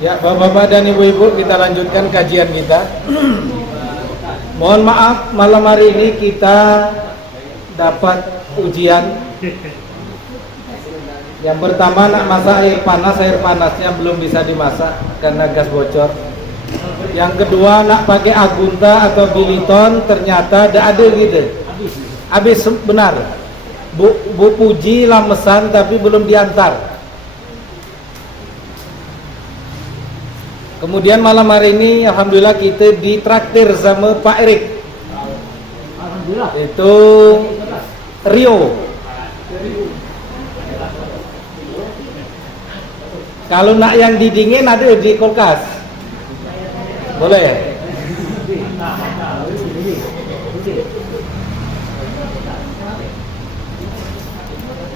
Ya, Bapak-bapak dan Ibu-ibu, kita lanjutkan kajian kita. Mohon maaf, malam hari ini kita dapat ujian. Yang pertama nak masak air panasnya belum bisa dimasak karena gas bocor. Yang kedua nak pakai agunta atau biliton, ternyata tidak ada gitu. Habis benar. Bu Puji lamesan tapi belum diantar. Kemudian malam hari ini alhamdulillah kita ditraktir sama Pak Erik. Alhamdulillah. Itu Rio. Kalau nak yang didingin ada di kulkas. Boleh.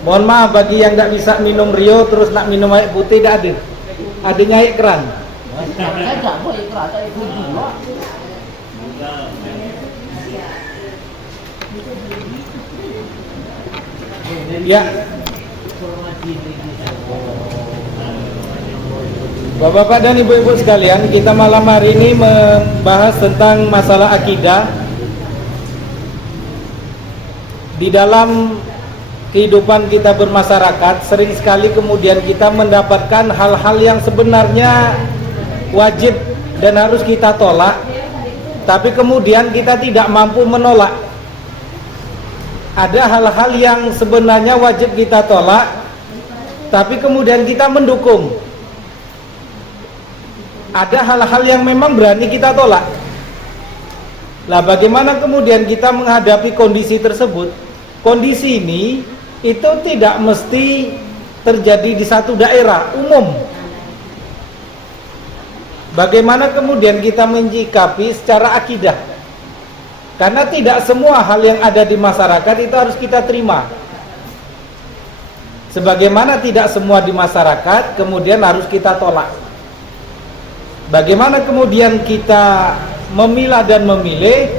Mohon maaf bagi yang tidak bisa minum Rio terus nak minum air putih, tidak ada. Adanya air keran. Saya tak boleh keras, saya juga. Ya. Bapak-bapak dan ibu-ibu sekalian, kita malam hari ini membahas tentang masalah akidah. Di dalam kehidupan kita bermasyarakat, sering sekali kemudian kita mendapatkan hal-hal yang sebenarnya wajib dan harus kita tolak, tapi kemudian kita tidak mampu menolak. Ada hal-hal yang sebenarnya wajib kita tolak, tapi kemudian kita mendukung. Ada hal-hal yang memang berani kita tolak. Lah bagaimana kemudian kita menghadapi kondisi tersebut? Kondisi ini itu tidak mesti terjadi di satu daerah umum. Bagaimana kemudian kita menyikapi secara akidah? Karena tidak semua hal yang ada di masyarakat itu harus kita terima. Sebagaimana tidak semua di masyarakat kemudian harus kita tolak. Bagaimana kemudian kita memilah dan memilih,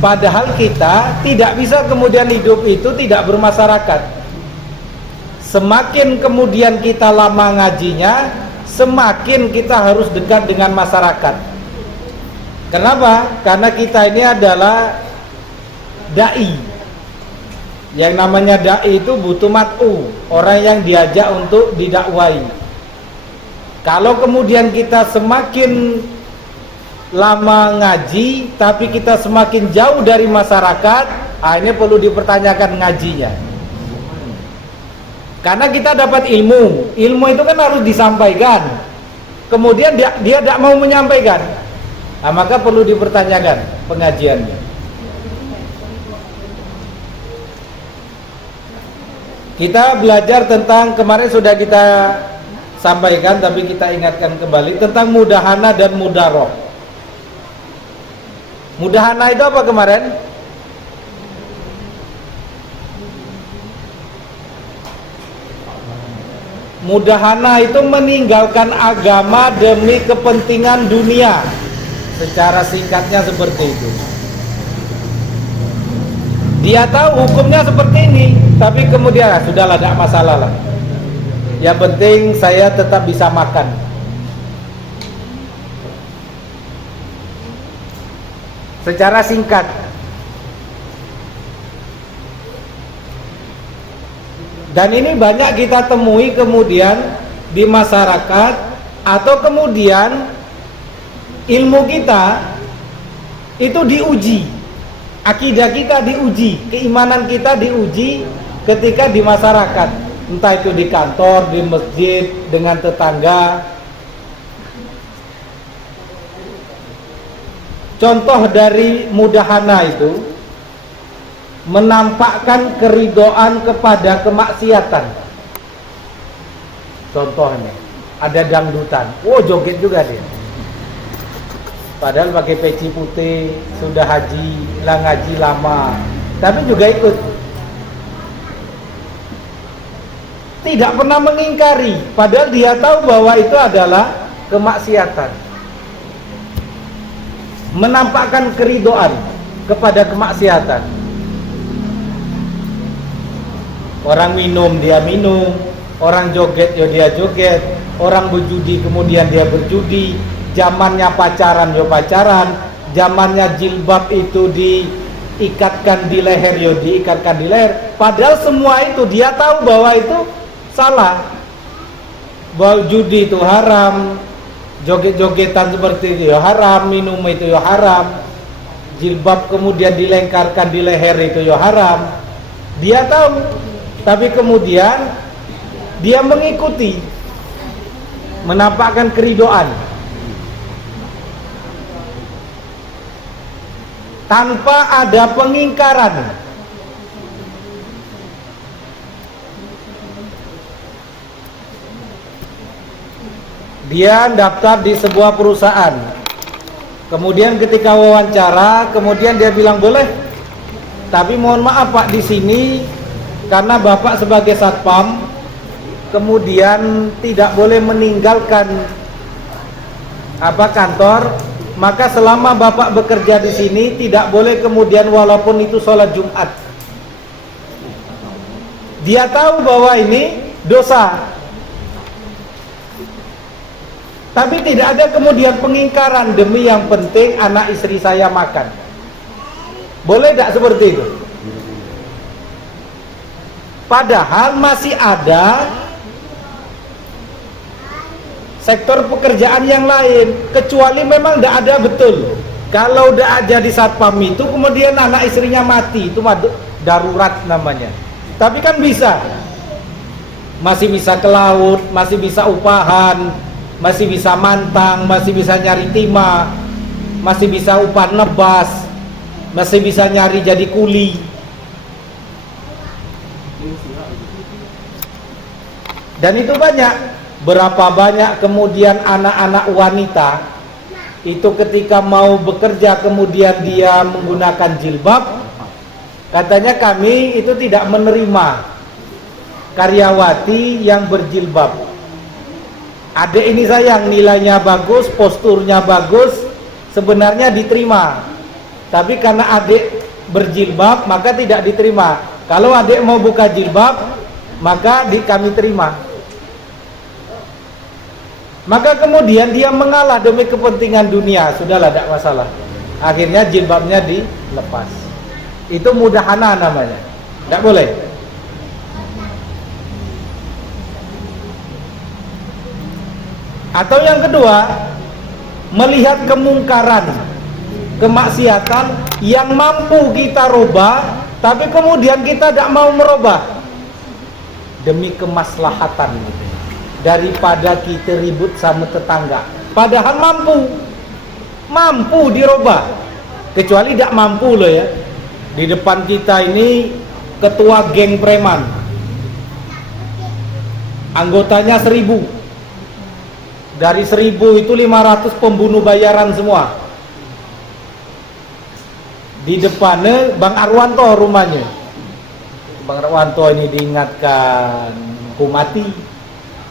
padahal kita tidak bisa kemudian hidup itu tidak bermasyarakat. Semakin kemudian kita lama ngajinya, semakin kita harus dekat dengan masyarakat. Kenapa? Karena kita ini adalah da'i. Yang namanya da'i itu butuh mat'u, orang yang diajak untuk didakwai. Kalau kemudian kita semakin lama ngaji tapi kita semakin jauh dari masyarakat, ini perlu dipertanyakan ngajinya. Karena kita dapat ilmu itu kan harus disampaikan. Kemudian dia tidak mau menyampaikan, maka perlu dipertanyakan pengajiannya. Kita belajar tentang, kemarin sudah kita sampaikan tapi kita ingatkan kembali tentang mudahana dan mudaroh. Mudahana itu apa kemarin? Mudahana itu meninggalkan agama demi kepentingan dunia. Secara singkatnya seperti itu. Dia tahu hukumnya seperti ini, tapi kemudian sudahlah, tidak masalah lah. Yang penting saya tetap bisa makan. Secara singkat. Dan ini banyak kita temui kemudian di masyarakat, atau kemudian ilmu kita itu diuji, akidah kita diuji, keimanan kita diuji ketika di masyarakat, entah itu di kantor, di masjid, dengan tetangga. Contoh dari mudahana itu menampakkan keridoan kepada kemaksiatan. Contohnya ada dangdutan, joget juga dia, padahal pakai peci putih, sudah ngaji lama, tapi juga ikut. Tidak pernah mengingkari, padahal dia tahu bahwa itu adalah kemaksiatan. Menampakkan keridoan kepada kemaksiatan. Orang minum, dia minum. Orang joget ya dia joget, orang berjudi kemudian dia berjudi, zamannya pacaran ya pacaran, zamannya jilbab itu diikatkan di leher ya diikatkan di leher. Padahal semua itu dia tahu bahwa itu salah, bahwa judi itu haram, joget-jogetan seperti itu ya haram, minum itu ya haram, jilbab kemudian dilengkarkan di leher itu ya haram. Dia tahu, tapi kemudian dia mengikuti, menampakkan keridoan tanpa ada pengingkaran. Dia daftar di sebuah perusahaan, kemudian ketika wawancara, kemudian dia bilang boleh, tapi mohon maaf Pak, di sini karena Bapak sebagai satpam kemudian tidak boleh meninggalkan kantor, maka selama Bapak bekerja di sini tidak boleh kemudian walaupun itu sholat Jumat. Dia tahu bahwa ini dosa, tapi tidak ada kemudian pengingkaran demi yang penting anak istri saya makan. Boleh tidak seperti itu? Padahal masih ada sektor pekerjaan yang lain, kecuali memang tidak ada betul. Kalau udah jadi satpam itu kemudian anak istrinya mati, itu darurat namanya. Tapi kan bisa, masih bisa ke laut, masih bisa upahan, masih bisa mantang, masih bisa nyari timah, masih bisa upah nebas, masih bisa nyari jadi kuli. Dan itu banyak. Berapa banyak kemudian anak-anak wanita itu ketika mau bekerja kemudian dia menggunakan jilbab, katanya kami itu tidak menerima karyawati yang berjilbab. Adik ini sayang, nilainya bagus, posturnya bagus, sebenarnya diterima, tapi karena adik berjilbab maka tidak diterima. Kalau adik mau buka jilbab maka kami terima. Maka kemudian dia mengalah demi kepentingan dunia, sudahlah tidak masalah. Akhirnya jilbabnya dilepas. Itu mudahana namanya. Tidak boleh. Atau yang kedua, melihat kemungkaran, kemaksiatan yang mampu kita robah, tapi kemudian kita tidak mau merubah demi kemaslahatan gitu. Daripada kita ribut sama tetangga, padahal mampu dirubah, kecuali tidak mampu loh ya. Di depan kita ini ketua geng preman, anggotanya 1000, dari 1000 itu 500 pembunuh bayaran semua. Di depannya Bang Arwanto rumahnya. Bang Arwanto ini diingatkan mati,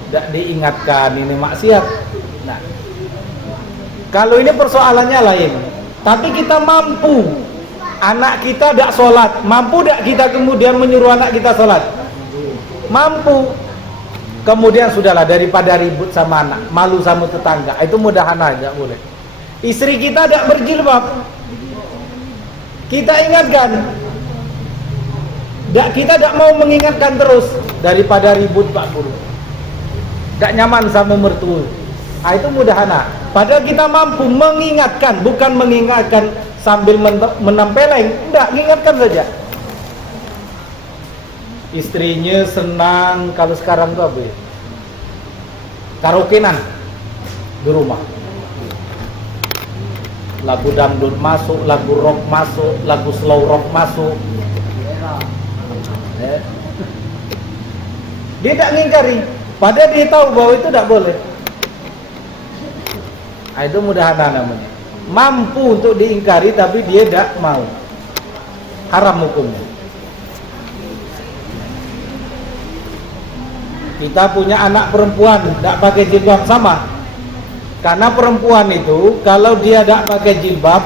tidak diingatkan ini maksiat. Nah, kalau ini persoalannya lain. Tapi kita mampu, anak kita tidak sholat, mampu tidak kita kemudian menyuruh anak kita sholat? Mampu. Kemudian sudahlah, daripada ribut sama anak, malu sama tetangga, itu mudahana, tidak boleh. Istri kita tidak berjilbab, kita ingatkan. Kita tidak mau mengingatkan terus, daripada ribut Pak Guru, tidak nyaman sama mertua. Itu mudahana. Padahal kita mampu mengingatkan, bukan mengingatkan sambil menempeleng, tidak, mengingatkan saja. Istrinya senang kalau sekarang tuh apa ya? Karaokean di rumah. Lagu dangdut masuk, lagu rock masuk, lagu slow rock masuk. Dia tidak ngingkari, padahal dia tahu bahwa itu tidak boleh. Itu mudahana namanya. Mampu untuk diingkari tapi dia tidak mau. Haram hukumnya. Kita punya anak perempuan tidak pakai jilbab, sama. Karena perempuan itu kalau dia tidak pakai jilbab,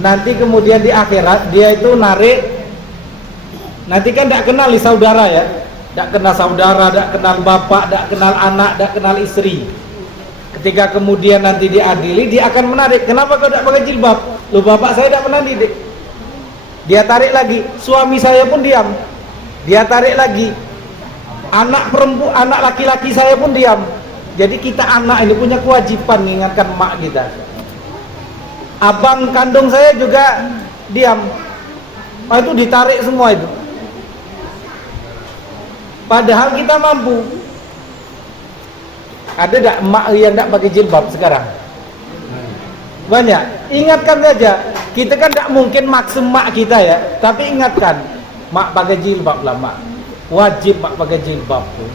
nanti kemudian di akhirat dia itu narik. Nanti kan tidak kenal saudara ya. tidak kenal saudara, tidak kenal bapak, tidak kenal anak, tidak kenal istri. Ketika kemudian nanti diadili, dia akan menarik. Kenapa kau tidak pakai jilbab? Loh, bapak saya tidak pernah didik. Dia tarik lagi. Suami saya pun diam. Dia tarik lagi. Anak perempuan, anak laki-laki saya pun diam. Jadi kita anak ini punya kewajiban mengingatkan mak kita. Abang kandung saya juga diam. Itu ditarik semua itu. Padahal kita mampu. Ada tak mak yang tak pakai jilbab sekarang? Banyak. Ingatkan saja. Kita kan tak mungkin maksum mak kita ya. Tapi ingatkan, mak pakai jilbab lah mak. Wajib mak pakai jilbab tuh.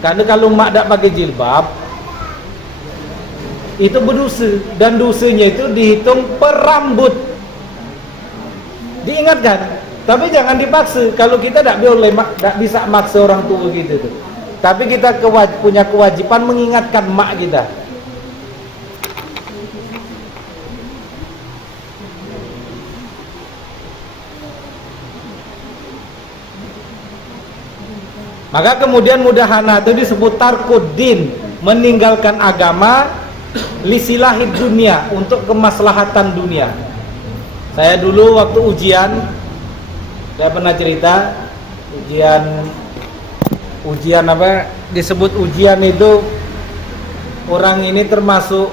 Karena kalau mak tak pakai jilbab, itu berdosa, dan dosanya itu dihitung per rambut. Diingatkan, tapi jangan dipaksa. Kalau kita tak boleh, tak bisa maksa orang tua gitu tuh. Tapi kita punya kewajiban mengingatkan mak kita. Maka kemudian mudahana itu disebut tarkuddin, meninggalkan agama, lisilahid dunia, untuk kemaslahatan dunia. Saya dulu waktu ujian, saya pernah cerita ujian apa disebut ujian itu, orang ini termasuk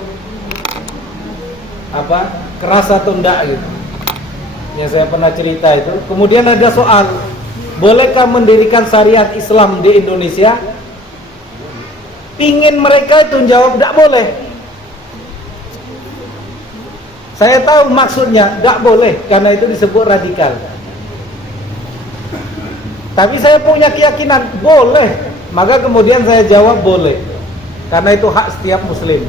apa, keras atau enggak gitu. Ya saya pernah cerita itu. Kemudian ada soal, bolehkah mendirikan syariat Islam di Indonesia? Pingin mereka itu jawab tidak boleh. Saya tahu maksudnya tidak boleh, karena itu disebut radikal. Tapi saya punya keyakinan boleh. Maka kemudian saya jawab boleh, karena itu hak setiap muslim.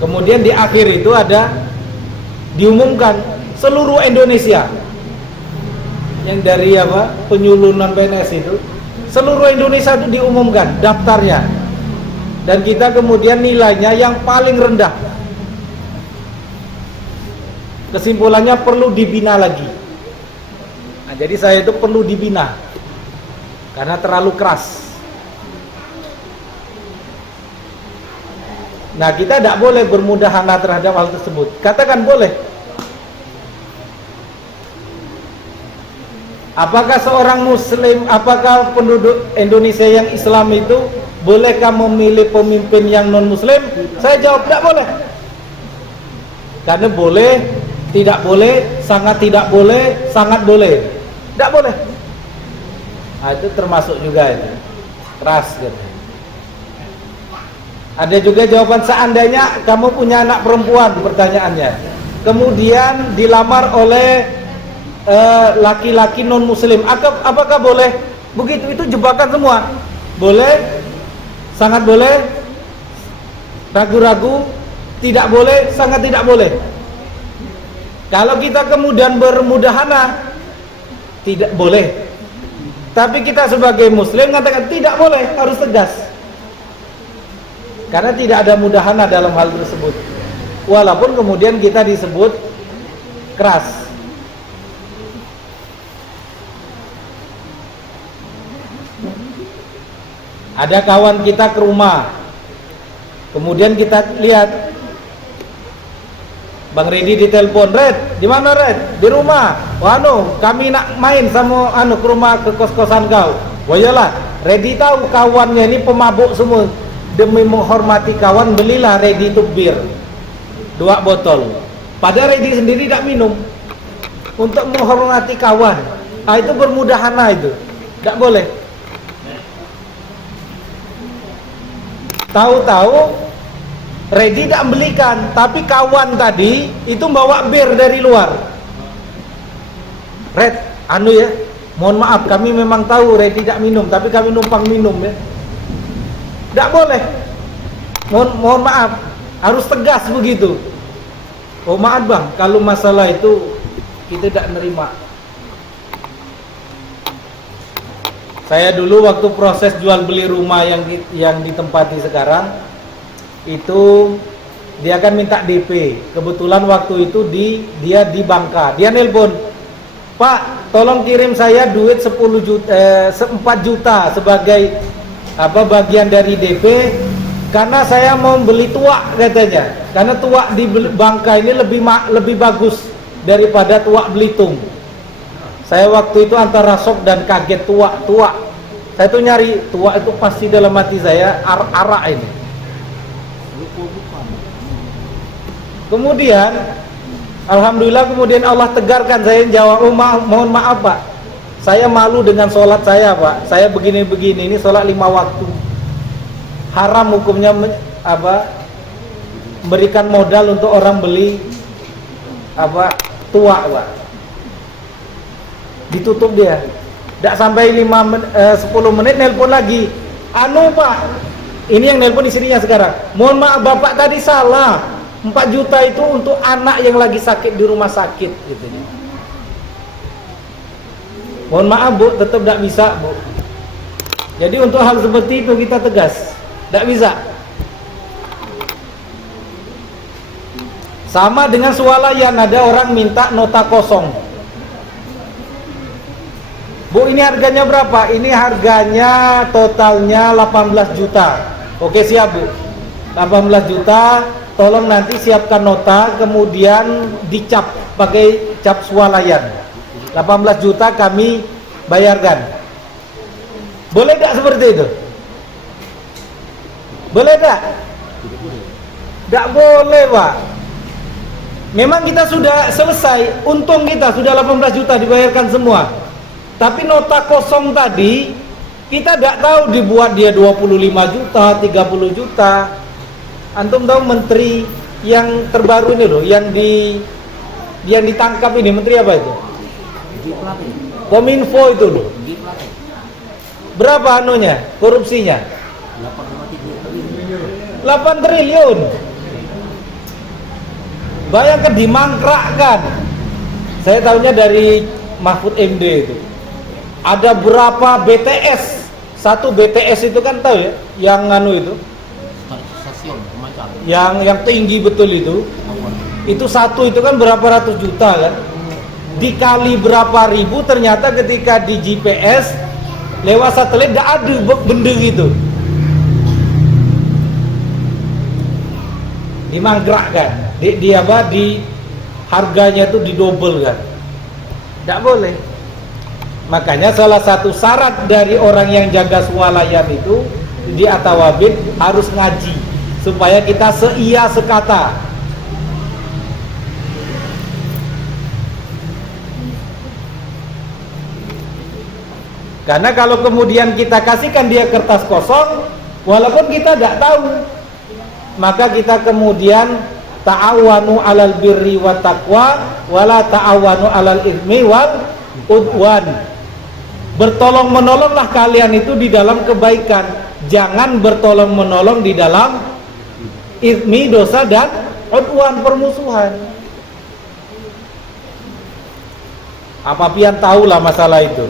Kemudian di akhir itu ada diumumkan seluruh Indonesia, yang dari apa, penyulunan PNS itu, seluruh Indonesia itu diumumkan daftarnya, dan kita kemudian nilainya yang paling rendah. Kesimpulannya perlu dibina lagi. Nah, jadi saya itu perlu dibina karena terlalu keras. Nah, kita tidak boleh bermudahana terhadap hal tersebut. Katakan boleh. Apakah seorang muslim, apakah penduduk Indonesia yang Islam itu bolehkah memilih pemimpin yang non muslim? Saya jawab tidak boleh. Karena boleh, tidak boleh, sangat tidak boleh, sangat boleh. Tidak boleh. Nah, itu termasuk juga itu. Keras gitu. Ada juga jawaban, seandainya kamu punya anak perempuan, pertanyaannya, kemudian dilamar oleh laki-laki non muslim, apakah boleh? Begitu, itu jebakan semua. Boleh, sangat boleh, ragu-ragu, tidak boleh, sangat tidak boleh. Kalau kita kemudian bermudahana, tidak boleh. Tapi kita sebagai muslim katakan tidak boleh, harus tegas. Karena tidak ada mudahana dalam hal tersebut. Walaupun kemudian kita disebut keras. Ada kawan kita ke rumah, kemudian kita lihat Bang Redi ditelepon, Red, di mana Red? Di rumah. Wah, kami nak main sama ke rumah, ke kos-kosan kau. Wah, iyalah. Redi tahu kawannya ini pemabuk semua. Demi menghormati kawan, belilah Redi itu bir 2 botol. Padahal Redi sendiri tidak minum. Untuk menghormati kawan. Nah, itu bermudahana itu. Tidak boleh. Tahu-tahu Redi tidak belikan, tapi kawan tadi itu bawa bir dari luar. Red, ya, mohon maaf, kami memang tahu Redi tidak minum, tapi kami numpang minum ya. Tidak boleh. Mohon maaf, harus tegas begitu. Oh maaf bang, kalau masalah itu kita tidak nerima. Saya dulu waktu proses jual beli rumah yang ditempati sekarang, itu dia akan minta DP. Kebetulan waktu itu dia di Bangka. Dia nelpon, Pak, tolong kirim saya duit 10 juta, 4 juta sebagai bagian dari DP, karena saya mau beli tuak katanya. Karena tuak di Bangka ini lebih bagus daripada tuak Belitung. Saya waktu itu antara shock dan kaget. Tuak. Saya tuh nyari tuak itu pasti dalam hati saya arak ini. Kemudian alhamdulillah kemudian Allah tegarkan, saya jawab, mohon maaf Pak, saya malu dengan sholat saya Pak, saya begini-begini, ini sholat 5 waktu, haram hukumnya memberikan modal untuk orang beli tuak Pak. Ditutup dia, tidak sampai 10 menit nelpon lagi, Pak, ini yang nelpon istrinya sekarang, mohon maaf Bapak tadi salah, 4 juta itu untuk anak yang lagi sakit di rumah sakit gitu. Mohon maaf Bu, tetap tidak bisa Bu. Jadi untuk hal seperti itu kita tegas, tidak bisa. Sama dengan swalayan, ada orang minta nota kosong. Bu, ini harganya berapa? Ini harganya totalnya 18 juta. Oke siap Bu, 18 juta. Tolong nanti siapkan nota, kemudian dicap pakai cap swalayan. 18 juta kami bayarkan. Boleh tidak seperti itu? Boleh tidak? Tidak boleh Pak. Memang kita sudah selesai, untung kita sudah 18 juta dibayarkan semua. Tapi nota kosong tadi, kita tidak tahu dibuat dia 25 juta, 30 juta. Antum tahu menteri yang terbaru ini loh, yang ditangkap ini, menteri apa itu? Kominfo itu loh. Berapa anunya, korupsinya? 8 triliun. Bayangkan dimangkrakkan. Saya tahunya dari Mahfud MD itu. Ada berapa BTS? Satu BTS itu kan tahu ya, yang anu itu. Yang tinggi betul itu satu itu kan berapa ratus juta kan, dikali berapa ribu, ternyata ketika di GPS lewat satelit tidak ada benda gitu, dimangkrakkan, di harganya itu didobel kan, tidak boleh. Makanya salah satu syarat dari orang yang jaga swalayan itu di Atawabin harus ngaji, supaya kita seia sekata. Karena kalau kemudian kita kasihkan dia kertas kosong, walaupun kita tidak tahu, maka kita kemudian ta'awanu alal birri wa taqwa wala ta'awanu alal ithmi wal udwan. Bertolong menolonglah kalian itu di dalam kebaikan, jangan bertolong menolong di dalam ithmi, dosa, dan udwan, permusuhan. Apa pian tahulah masalah itu.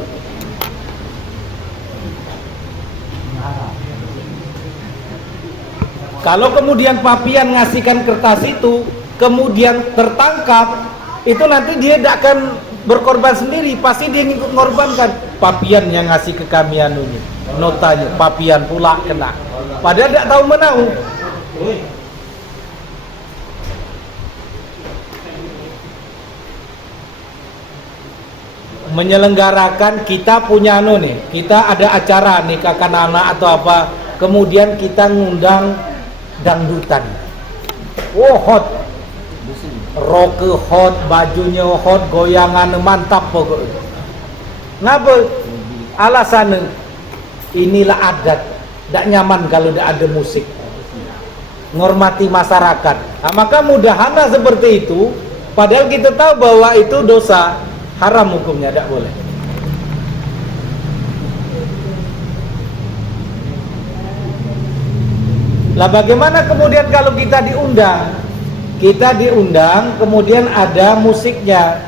Kalau kemudian papian ngasihkan kertas itu, kemudian tertangkap, itu nanti dia tidak akan berkorban sendiri, pasti dia ngikut ngorbankan. Papian yang ngasih ke kami anunya, notanya, papian pula kena. Padahal tidak tahu menahu. Menyelenggarakan, kita punya kita ada acara nikahkan anak atau apa, kemudian kita ngundang dangdutan, hot, rock hot, bajunya hot, goyangan mantap pokoknya. Ngapa? Alasan inilah adat, tidak nyaman kalau tidak ada musik, ngormati masyarakat. Nah, maka mudahana seperti itu, padahal kita tahu bahwa itu dosa, haram hukumnya, tidak boleh. Lah bagaimana kemudian kalau kita diundang? Kita diundang, kemudian ada musiknya.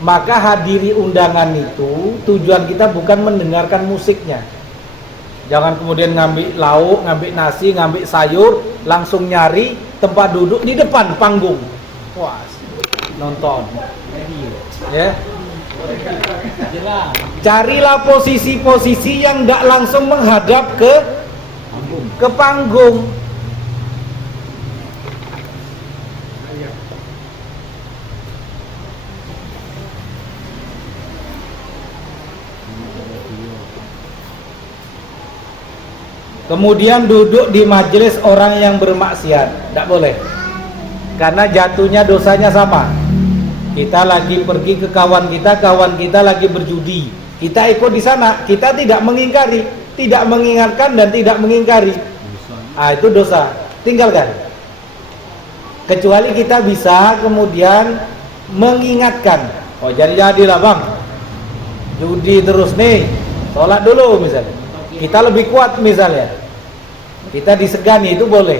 Maka hadiri undangan itu, tujuan kita bukan mendengarkan musiknya. Jangan kemudian ngambil lauk, ngambil nasi, ngambil sayur, langsung nyari tempat duduk di depan panggung. Wah, nonton. Ya. Carilah posisi-posisi yang tidak langsung menghadap ke panggung. Kemudian duduk di majelis orang yang bermaksiat, tidak boleh. Karena jatuhnya dosanya sama. Kita lagi pergi ke kawan kita lagi berjudi. Kita ikut di sana, kita tidak mengingkari, tidak mengingatkan dan tidak mengingkari. Itu dosa. Tinggalkan. Kecuali kita bisa kemudian mengingatkan. Oh, jadilah bang, judi terus nih, sholat dulu misalnya. Kita lebih kuat misalnya, kita disegani, itu boleh.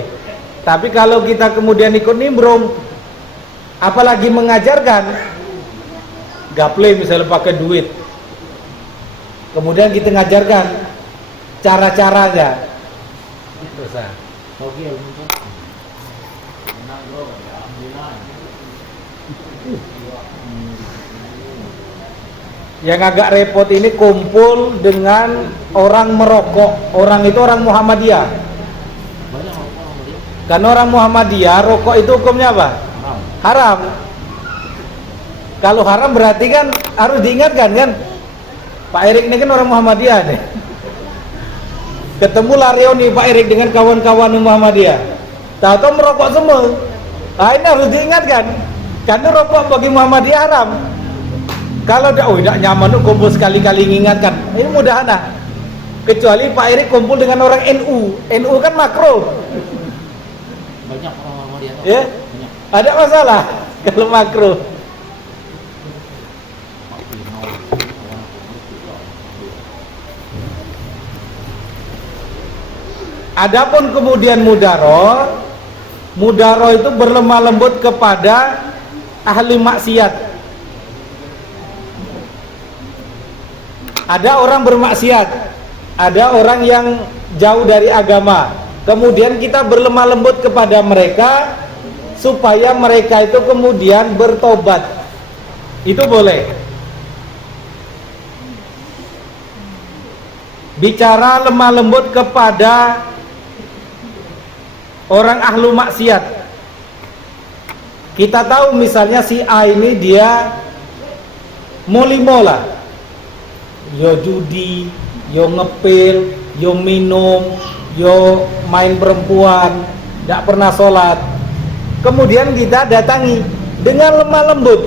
Tapi kalau kita kemudian ikut nimbrung, apalagi mengajarkan, gaple misalnya pakai duit, kemudian kita ngajarkan cara-caranya, dosa. Yang agak repot ini kumpul dengan orang merokok. Orang itu orang Muhammadiyah. Karena orang Muhammadiyah rokok itu hukumnya apa? Haram. Kalau haram berarti kan harus diingatkan kan. Pak Erik ini kan orang Muhammadiyah nih. Ketemulah reuni Pak Erik dengan kawan-kawan Muhammadiyah. Tahu-tahu merokok semua. Ini harus diingatkan. Karena rokok bagi Muhammadiyah haram. Kalau tidak nyaman kumpul sekali-kali mengingatkan, ini mudahana. Kecuali Pak Erik kumpul dengan orang NU. NU kan makro. Banyak orang dia. Ya? Banyak. Ada masalah kalau makro. Adapun kemudian mudaro itu berlemah lembut kepada ahli maksiat. Ada orang bermaksiat, ada orang yang jauh dari agama. Kemudian kita berlemah lembut kepada mereka supaya mereka itu kemudian bertobat. Itu boleh. Bicara lemah lembut kepada orang ahlu maksiat. Kita tahu misalnya si A ini dia molimola. Yo judi, yo ngepil, yo minum, yo main perempuan, tidak pernah sholat. Kemudian kita datangi dengan lemah lembut.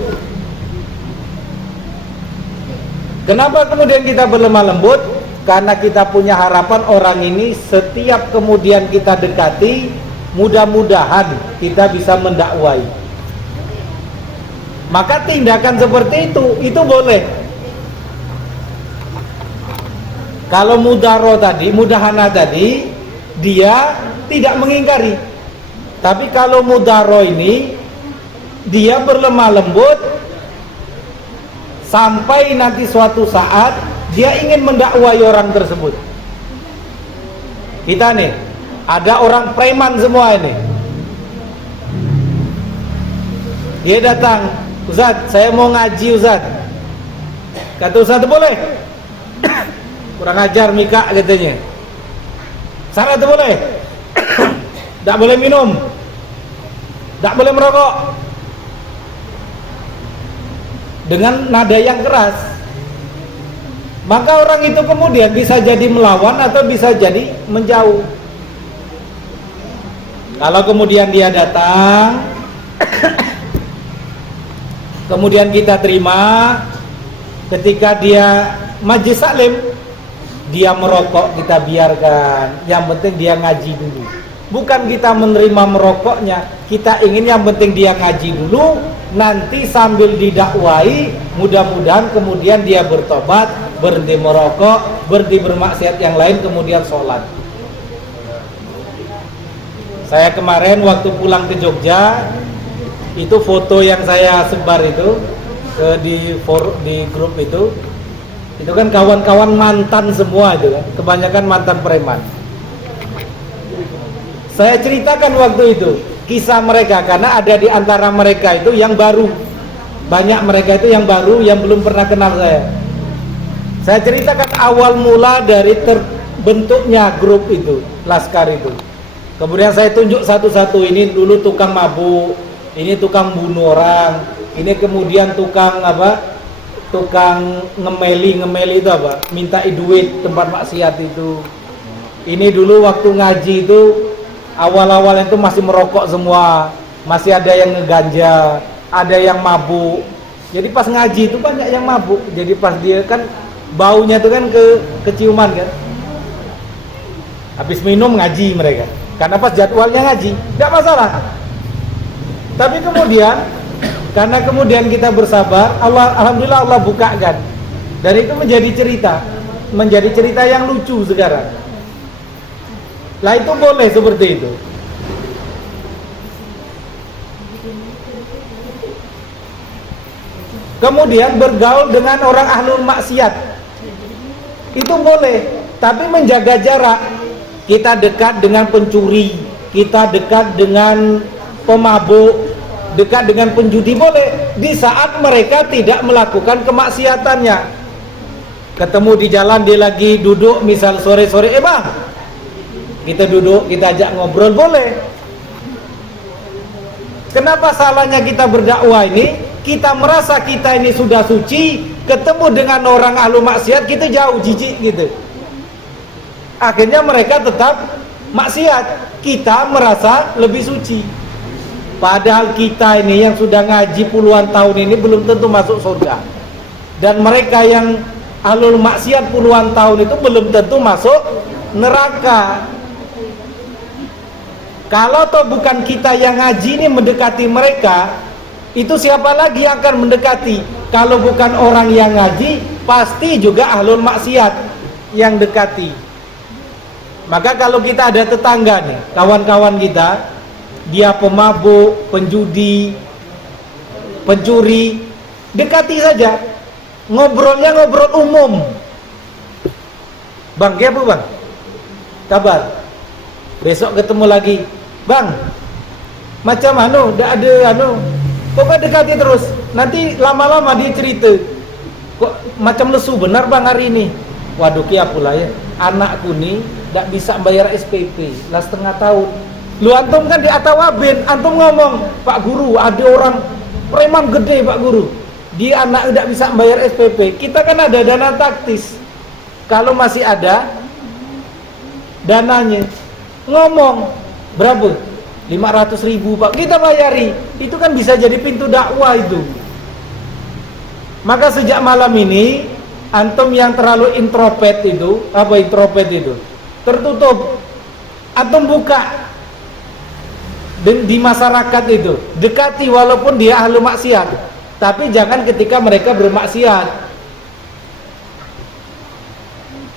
Kenapa kemudian kita berlemah lembut? Karena kita punya harapan orang ini setiap kemudian kita dekati, mudah-mudahan kita bisa mendakwai. Maka tindakan seperti itu boleh. Kalau mudaro tadi, mudahana tadi, dia tidak mengingkari. Tapi kalau mudaro ini, dia berlemah lembut sampai nanti suatu saat dia ingin mendakwai orang tersebut. Kita nih, ada orang preman semua ini. Dia datang, Ustaz, saya mau ngaji Ustaz. Kata Ustaz, boleh. Kurang ajar Mika katanya. Sana itu boleh. Tak boleh minum, tak boleh merokok. Dengan nada yang keras. Maka orang itu kemudian bisa jadi melawan atau bisa jadi menjauh. Kalau kemudian dia datang, kemudian kita terima, ketika dia majlis salim, dia merokok kita biarkan. Yang penting dia ngaji dulu. Bukan kita menerima merokoknya, kita ingin yang penting dia ngaji dulu. Nanti sambil didakwai, mudah-mudahan kemudian dia bertobat, berhenti merokok, berhenti bermaksiat yang lain, kemudian sholat. Saya kemarin waktu pulang ke Jogja, itu foto yang saya sebar itu di grup itu kan kawan-kawan mantan semua itu kan, kebanyakan mantan preman. Saya ceritakan waktu itu kisah mereka, karena ada di antara mereka itu yang baru banyak mereka itu yang baru, yang belum pernah kenal saya. Saya ceritakan awal mula dari terbentuknya grup itu, Laskar itu. Kemudian saya tunjuk satu-satu, ini dulu tukang mabuk, ini tukang bunuh orang, ini kemudian tukang apa? Tukang ngemeli itu apa? Minta duit tempat maksiat itu. Ini dulu waktu ngaji itu awal-awal itu masih merokok semua, masih ada yang ngeganja, ada yang mabuk. Jadi pas ngaji itu banyak yang mabuk. Jadi pas dia kan baunya itu kan keciuman kan. Habis minum ngaji mereka. Karena pas jadwalnya ngaji, enggak masalah. Tapi kemudian karena kemudian kita bersabar, alhamdulillah Allah bukakan. Dan itu menjadi cerita yang lucu sekarang. Lah itu boleh seperti itu. Kemudian bergaul dengan orang ahlul maksiat, itu boleh, tapi menjaga jarak. Kita dekat dengan pencuri, kita dekat dengan pemabuk, dekat dengan penjudi boleh, di saat mereka tidak melakukan kemaksiatannya. Ketemu di jalan, dia lagi duduk, misal sore-sore, bang, kita duduk, kita ajak ngobrol, boleh. Kenapa salahnya kita berdakwah ini? Kita merasa kita ini sudah suci, ketemu dengan orang ahlu maksiat, kita jauh, jijik gitu. Akhirnya mereka tetap maksiat, kita merasa lebih suci. Padahal kita ini yang sudah ngaji puluhan tahun ini belum tentu masuk surga. Dan mereka yang ahlul maksiat puluhan tahun itu belum tentu masuk neraka. Kalau toh bukan kita yang ngaji ini mendekati mereka, itu siapa lagi yang akan mendekati? Kalau bukan orang yang ngaji, pasti juga ahlul maksiat yang dekati. Maka kalau kita ada tetangga nih, kawan-kawan kita, dia pemabuk, penjudi, pencuri, dekati saja. Ngobrolnya ngobrol umum. Bang, apa bang? Kabar? Besok ketemu lagi. Bang, macam ndak ada pokoknya dekati terus. Nanti lama-lama dia cerita, kok macam lesu benar bang hari ini. Waduh, kia pula ya, anakku nih ndak bisa bayar SPP lah setengah tahun. Lu antum kan di Atawabin, antum ngomong, Pak Guru ada orang preman gede Pak Guru, dia anak ndak bisa bayar SPP. Kita kan ada dana taktis, kalau masih ada dananya, ngomong berapa? 500.000 Pak, kita bayari. Itu kan bisa jadi pintu dakwah itu. Maka sejak malam ini, antum yang terlalu introvert itu, tertutup. Antum buka di masyarakat itu, dekati walaupun dia ahlu maksiat, tapi jangan ketika mereka bermaksiat.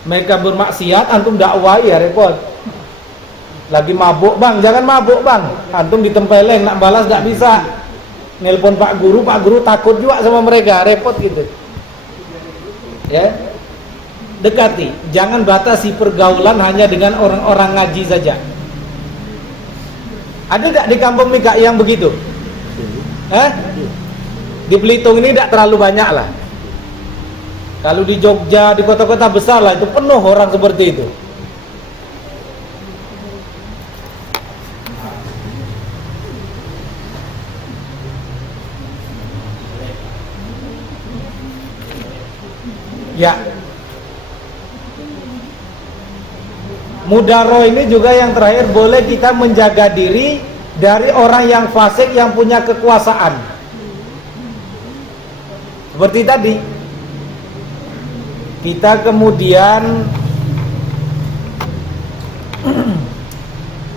Mereka bermaksiat, antum dakwah ya repot. Lagi mabuk bang, jangan mabuk bang, antum ditempeleng, nak balas tak bisa. Nelpon Pak Guru takut juga sama mereka, repot gitu. Ya, dekati, jangan batasi pergaulan hanya dengan orang-orang ngaji saja. Ada tak di kampung Mika yang begitu? Di Belitung ini tidak terlalu banyak lah. Kalau di Jogja, di kota-kota besar lah, itu penuh orang seperti itu. Ya, mudaro ini juga yang terakhir, boleh kita menjaga diri dari orang yang fasik yang punya kekuasaan. Seperti tadi, kita kemudian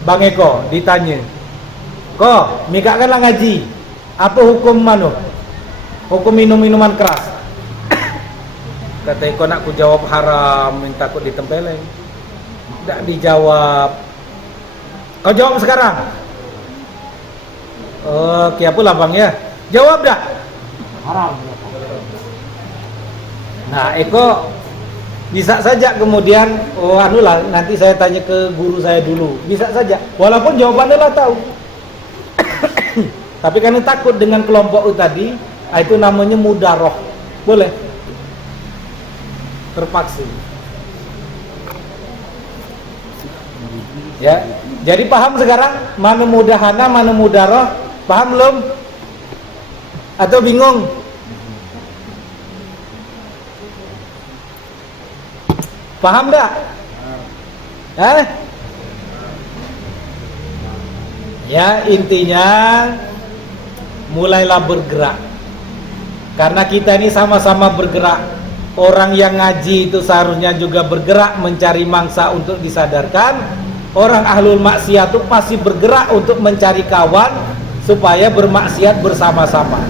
Bang Eko ditanya, kok Mika kan lah ngaji, apa hukum hukum minum-minuman keras? Kata Eko, nak ku jawab haram, minta ku ditempeleng. Tidak dijawab. Kau jawab sekarang. Kia pula bang ya. Jawab dah. Haram. Nah Eko bisa saja kemudian, nanti saya tanya ke guru saya dulu. Bisa saja. Walaupun jawabannya lah tahu. Tapi karena takut dengan kelompok tadi, Itu namanya mudaroh. Boleh? Terpaksa. Ya, jadi paham sekarang mana mudahana, mana mudaroh? Paham belum? Atau bingung? Paham enggak? Ya, intinya mulailah bergerak. Karena kita ini sama-sama bergerak. Orang yang ngaji itu seharusnya juga bergerak mencari mangsa untuk disadarkan. Orang ahlul maksiat itu pasti bergerak untuk mencari kawan supaya bermaksiat bersama-sama.